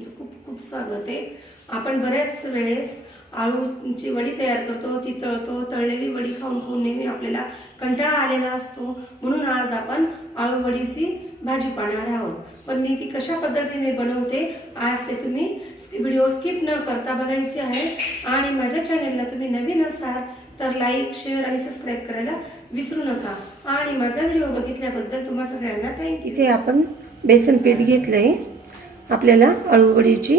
तुमचं खूप खूप स्वागत आहे। आपण बऱ्याच वेळेस आळूची वडी तयार करतो, ती तळतो। तळलेली वडी खाऊन खाऊन नेहमी आपल्याला कंटाळा आलेला असतो, म्हणून आज आपण आळू वडीची भाजी पाहणार आहोत। पण मी ती कशा पद्धतीने बनवते आज ते तुम्ही व्हिडिओ स्किप न करता बघायची आहे। आणि माझ्या चॅनलला तुम्ही नवीन असाल तर लाईक, शेअर आणि सबस्क्राइब करायला विसरू नका। आणि माझा व्हिडिओ बघितल्याबद्दल तुम्हा सगळ्यांना थँक्यू। इथे आपण बेसन पीठ घेतलंय, आपल्याला आळू वडीची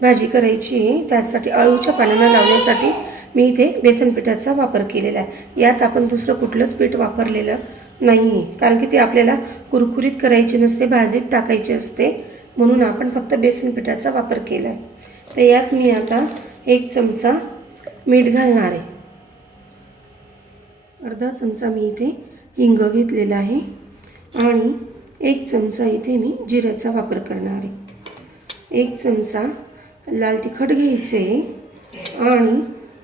भाजी करायची आहे। त्यासाठी आळूच्या पानांना लावण्यासाठी मी इथे बेसन पिठाचा वापर केलेला आहे। यात आपण दुसरं कुठलंच पीठ वापरलेलं नाही, कारण की ते आपल्याला कुरकुरीत करायची नसते, भाजीत टाकायची असते, म्हणून आपण फक्त बेसन पिठाचा वापर केला आहे। तर यात मी आता 1 चमचा मीठ घालणार आहे। अर्धा चमचा मी इथे हिंग घेतलेला आहे आणि 1 चमचा इथे मी जिऱ्याचा वापर करणार आहे। 1 चमचा लाल तिखट घ्यायचे आणि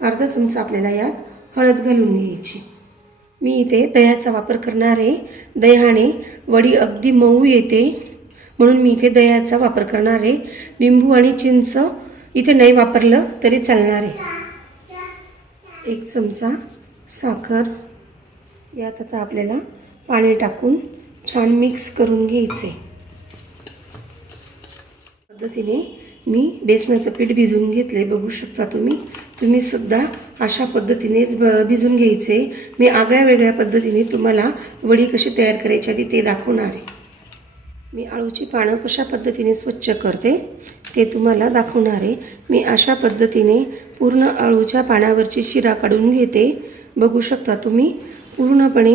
अर्धा चमचा आपल्याला यात हळद घालून घ्यायची। मी इथे दह्याचा वापर करणार आहे। दह्याने वडी अगदी मऊ येते, म्हणून मी इथे दह्याचा वापर करणार आहे। लिंबू आणि चिंच इथे नाही वापरलं तरी चालणार आहे। 1 चमचा साखर, यात आता आपल्याला पाणी टाकून छान मिक्स करून घ्यायचे। पद्धतीने मी बेसनाचं पीठ भिजवून घेतले, बघू शकता तुम्ही सुद्धा अशा पद्धतीनेच भिजवून घ्यायचे। मी आगळ्या वेगळ्या पद्धतीने तुम्हाला वडी कशी तयार करायची आहे ते दाखवणार आहे। मी आळूची पानं कशा पद्धतीने स्वच्छ करते ते तुम्हाला दाखवणार आहे। मी अशा पद्धतीने पूर्ण आळूच्या पानावरची शिरा काढून घेते, बघू शकता तुम्ही पूर्णपणे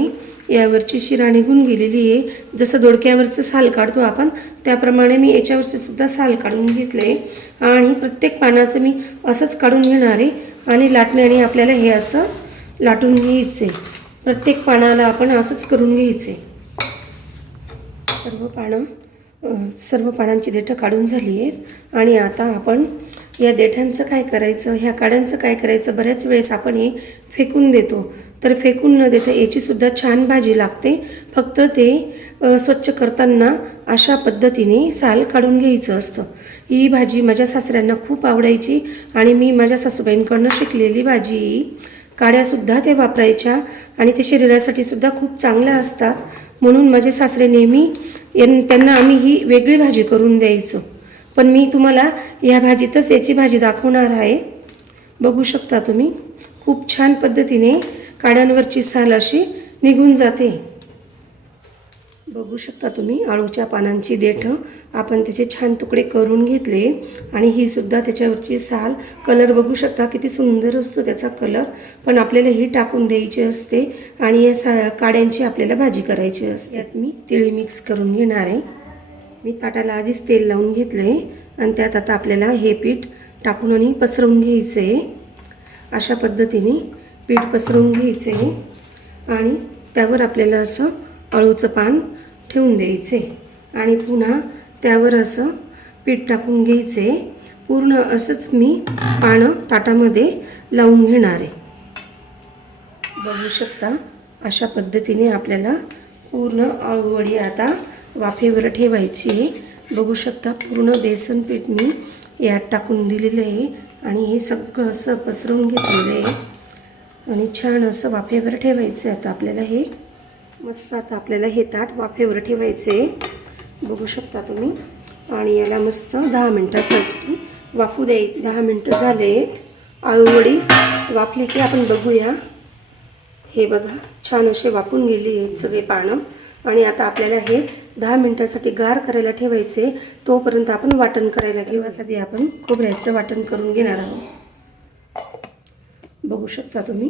यावरची शिरा निघून गेलेली आहे। जसं दोडक्यावरचं साल काढतो आपण त्याप्रमाणे मी याच्यावरचे सुद्धा साल काढून घेतले आणि प्रत्येक पानाचं मी असंच काढून घेणार आहे आणि लाटण्याने आपल्याला हे असं लाटून घ्यायचे। प्रत्येक पानाला आपण असंच करून घ्यायचे। सर्व पानांची देठं काढून झाली आहेत आणि आता आपण या देठांचं काय करायचं, ह्या काड्यांचं काय करायचं, बऱ्याच वेळेस आपण हे फेकून देतो, तर फेकून न देता याची सुद्धा छान भाजी लागते। फक्त ते स्वच्छ करताना अशा पद्धतीने साल काढून घ्यायचं असतं। ही भाजी माझ्या सासऱ्यांना खूप आवडायची आणि मी माझ्या सासूबाईंकडून शिकलेली भाजी। काड्यासुद्धा ते वापरायच्या आणि ते शरीरासाठी सुद्धा खूप चांगल्या असतात, म्हणून माझे सासरे नेहमी त्यांना आम्ही ही वेगळी भाजी करून द्यायचो। पण मी तुम्हाला या भाजीतच याची भाजी दाखवणार आहे। बघू शकता तुम्ही खूप छान पद्धतीने काड्यांवरची साल अशी निघून जाते। बघू शकता तुम्ही आळूच्या पानांची देठं आपण त्याचे छान तुकडे करून घेतले आणि ही सुद्धा त्याच्यावरची साल, कलर बघू शकता किती सुंदर असतो त्याचा कलर, पण आपल्याला ही टाकून द्यायची असते आणि या काड्यांची आपल्याला भाजी करायची असते। यात मी तिळी मिक्स करून घेणार आहे। मी ताटाला आधीच तेल लावून घेतले आणि त्यात आता आपल्याला हे पीठ टाकून आणि पसरवून घ्यायचे। अशा पद्धतीने पीठ पसरवून घ्यायचे आणि त्यावर आपल्याला असं आळूचं पान ठेवून द्यायचे आणि पुन्हा त्यावर असं पीठ टाकून घ्यायचे। पूर्ण असंच मी पानं ताटामध्ये लावून घेणार आहे। बघू शकता अशा पद्धतीने आपल्याला पूर्ण आळू वडी आता वाफेवर ठेवायची आहे। बघू शकता पूर्ण बेसन पीठ मी यात टाकून दिलेलं आहे आणि हे सगळं असं पसरवून घेतलेलं आहे आणि छान असं वाफेवर ठेवायचं आहे। आता आपल्याला हे मस्त आता आपल्याला हे ताट वाफेवर ठेवायचे, बघू शकता तुम्ही, आणि याला मस्त 10 मिनिटासाठी वाफू द्यायचं। 10 मिनिटं झालेत, आळू वडी वाफली की आपण बघूया। हे बघा छान असे वाफून गेले आहेत सगळे पानं आणि आता आपल्याला हे 10 मिनिटासाठी गार करायला ठेवायचे। तोपर्यंत आपण वाटण करायला घेऊ। आधी आपण खोबऱ्याचं वाटण करून घेणार आहोत। बघू शकता तुम्ही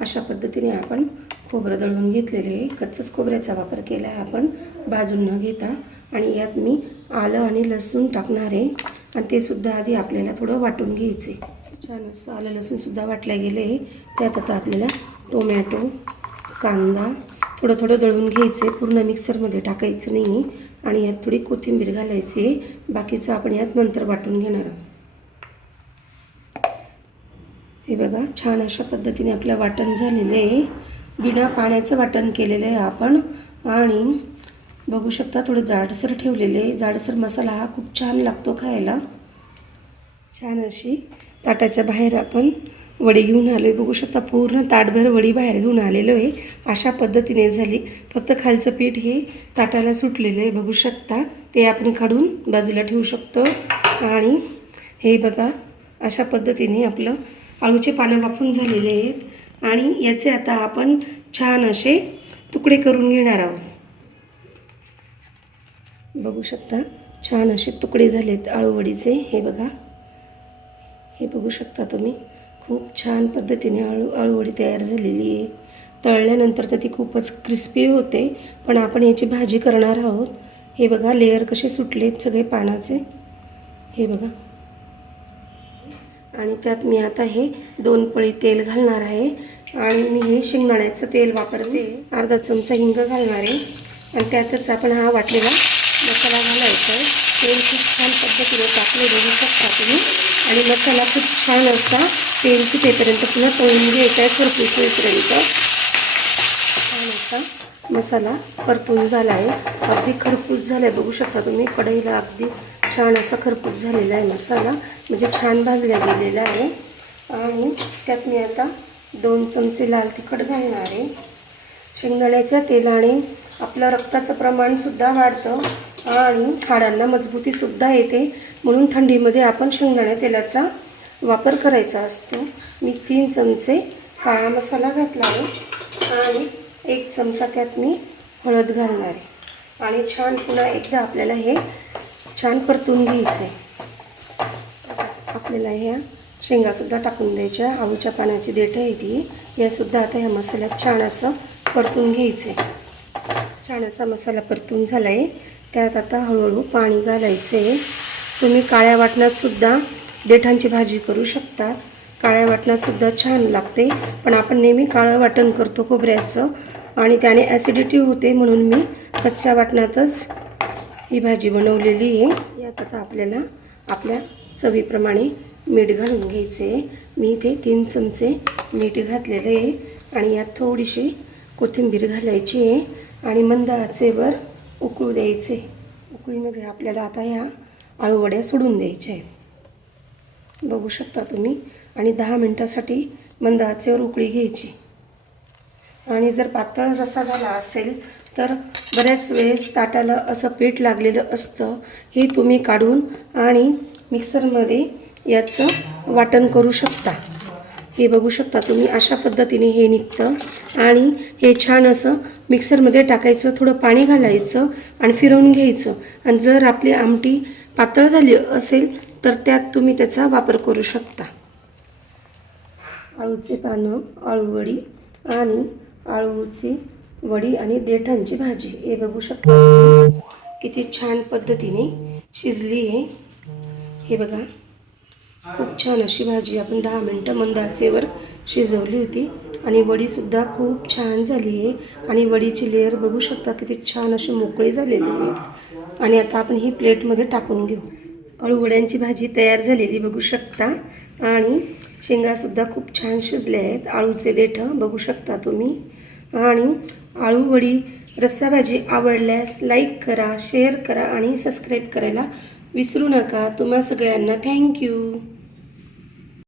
अशा पद्धतीने आपण खोबरं दळून घेतलेले आहे। कच्चाच खोबऱ्याचा वापर केला आहे आपण, भाजून न घेता। आणि यात मी आलं आणि लसूण टाकणार आहे आणि ते सुद्धा आधी आपल्याला थोडं वाटून घ्यायचे। छान असं आलं लसूण सुद्धा वाटले गेले आहे। त्यात आता आपल्याला टोमॅटो, कांदा थोडं थोडं दळून घ्यायचे, पूर्ण मिक्सरमध्ये टाकायचं नाही आणि यात थोडी कोथिंबीर घालायची। बाकीचं आपण यात नंतर वाटून घेणार आहोत। हे बघा छान अशा पद्धतीने आपलं वाटण झालेलं आहे। बिना पाण्याचं वाटण केलेलं आहे आपण आणि बघू शकता थोडं जाडसर ठेवलेलं आहे। जाडसर मसाला हा खूप छान लागतो खायला। छान अशी ताटाच्या बाहेर आपण वडी घेऊन आलो आहे. बघू शकता पूर्ण ताटभर वडी बाहेर घेऊन आलेलो आहे. अशा पद्धतीने झाली. फक्त खालचं पीठ हे ताटाला सुटलेलं आहे. बघू शकता ते आपण काढून बाजूला ठेवू शकतो. आणि हे बघा अशा पद्धतीने आपलं आळूचे पानं वाफून झालेले आहेत. आणि याचे आता आपण छान असे तुकडे करून घेणार आहोत. बघू शकता छान असे तुकडे झालेत आळूवडीचे. हे बघा, हे बघू शकता तुम्ही. खूप छान पद्धतीने आळूवडी तयार झालेली आहे. तळल्यानंतर तर ती खूपच क्रिस्पी होते. पण आपण याची भाजी करणार आहोत. हे बघा लेअर कसे सुटलेत सगळे पानाचे. हे बघा. आणि त्यात मी आता हे 2 पळी तेल घालणार आहे. आणि मी हे शेंगदाण्याचं तेल वापरते. अर्धा चमचा हिंग घालणार आहे. आणि त्यातच आपण हा वाटलेला मसाला घालायचा आहे. तेल खूप छान पद्धतीने टाकले बघू शकता तुम्ही. आणि मसाला खूप छान असा तेल सुटेपर्यंत पुन्हा तळून घ्यायचा आहे. खरपूस होईपर्यंत छान असा मसाला परतून झाला आहे. अगदी खरपूस झाला आहे बघू शकता तुम्ही. कढईला अगदी छान असा खरपूस झालेला आहे मसाला, म्हणजे छान भाजला गेलेला आहे. आणि त्यात मी आता 2 चमचे लाल तिखट घालणार आहे. शेंगदाण्याच्या तेलाने आपलं रक्ताचं प्रमाणसुद्धा वाढतं आणि हाडांना मजबूतीसुद्धा येते. म्हणून थंडीमध्ये आपण शेंगदाण्या तेलाचा वापर करायचा असतो. मी 3 चमचे काळा मसाला घातला आहे. आणि 1 चमचा त्यात मी हळद घालणार आहे. आणि छान पुन्हा एकदा आपल्याला हे छान परतून घ्यायचं आहे. आपल्याला ह्या शेंगासुद्धा टाकून द्यायच्या. आळूच्या पानाची देठं आहे ती, यासुद्धा आता ह्या मसाल्यात छान असं परतून घ्यायचं आहे. छान असा मसाला परतून झाला आहे. त्यात आता हळूहळू पाणी घालायचं आहे. तुम्ही काळ्या वाटणातसुद्धा देठांची भाजी करू शकता. काळ्या वाटणातसुद्धा छान लागते. पण आपण नेहमी काळं वाटण करतो खोबऱ्याचं आणि त्याने ॲसिडिटी होते. म्हणून मी कच्च्या वाटणातच ही भाजी बनवलेली आहे. यात आता आपल्याला आपल्या चवीप्रमाणे मीठ घालून घ्यायचे आहे. मी इथे 3 चमचे मीठ घातलेलं आहे. आणि यात थोडीशी कोथिंबीर घालायची आहे. आणि मंद आचेवर उकळू द्यायचे. उकळीमध्ये आपल्याला आता ह्या आळूवड्या सोडून द्यायच्या आहेत. बघू शकता तुम्ही. आणि 10 मिनटासाठी मंद आचेवर उकळी घ्यायची. आणि जर पातळ रस्सा झाला असेल तर बऱ्याच वेळेस ताटाला असं पीठ लागलेलं असतं. हे तुम्ही काढून आणि मिक्सरमध्ये याचं वाटण करू शकता. हे बघू शकता तुम्ही. अशा पद्धतीने हे निघतं. आणि हे छान असं मिक्सरमध्ये टाकायचं. थोडं पाणी घालायचं आणि फिरवून घ्यायचं. आणि जर आपली आमटी पातळ झाली असेल तर त्यात तुम्ही त्याचा वापर करू शकता. आळूचे पानं, आळूवडी आणि आळूची वडी आणि देठांची भाजी. हे बघू शकता किती छान पद्धतीने शिजली आहे. हे बघा खूप छान अशी भाजी आपण 10 मिनटं मंद आचेवर शिजवली होती. आणि वडीसुद्धा खूप छान झाली आहे. आणि वडीची लेअर बघू शकता किती छान अशी मोकळी झालेली आहेत. आणि आता आपण ही प्लेटमध्ये टाकून घेऊ. आळूवड्यांची भाजी तयार झालेली बघू शकता. आणि शेंगासुद्धा खूप छान शिजल्या आहेत. आळूचे देठं बघू शकता तुम्ही. आणि आळूवडी रस्सा भाजी आवडल्यास लाईक करा, शेअर करा आणि सबस्क्राईब करायला विसरू नका. तुम्हा सगळ्यांना थँक्यू.